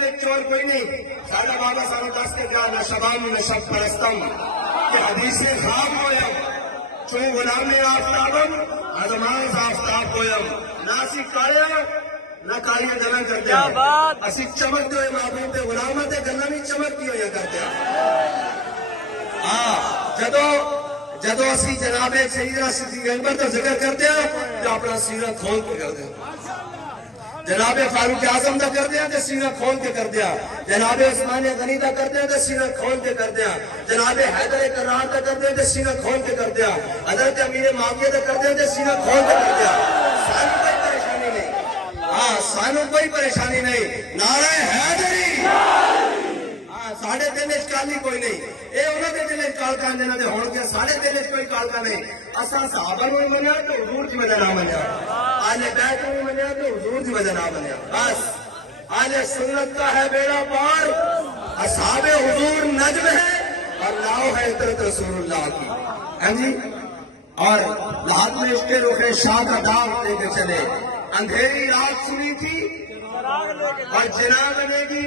میں چور کوئی نہیں. ساڈا بابا سانو دس کے گیا نہ شبان نہ شب پرستم کہ حدیث خواب ہویا چون غلام آفتابم ادماز آفتاب ہویم نہ اسی کایا نہ کاریاں گلاں کر دیا اسی چمکتے ہوئے محبوب دے غلاماں تے گلاں نہیں چمکتی ہوئی کرتے ہیں. جدو اسی جناب سیدنا صدیق اکبر کا ذکر کرتے ہیں تو اپنا سینہ کھول کے کرتے ہیں. جناب فاروق اعظم کا کرتے ہیں تو سینہ کھول کے کرتے ہیں. جناب عثمان غنی کا کرتے ہیں تو سینہ کھول کے کرتے ہیں. جناب حیدر کرار کا کرتے ہیں تو سینہ کھول کے کرتے ہیں. حضرت امیر معاویہ کا کرتے ہیں تو سینہ کھول کے کرتے ہیں. سانو کوئی پریشانی نہیں. سانو کوئی پریشانی نہیں. نعرہ حیدری ساڑھے دل کالی کوئی نہیں. اے انہوں نے دل کالکا جنہوں نے ہون کیا ساڑھے دل کوئی کالکا نہیں. اساں صحابہ نے منیا تو حضور کی وجہ نہ منیا. آل بیت نے منیا تو حضور کی وجہ نہ منیا. بس آل سنت کا ہے بیڑا پار. اصحاب حضور نجم ہے اور لاؤ ہے عطرت رسول اللہ کی. ہاں جی اور لحاظ میں عشق رخ شاہ کا داغ دے کے چلے. اندھیری رات سنی تھی اور جناب نے بھی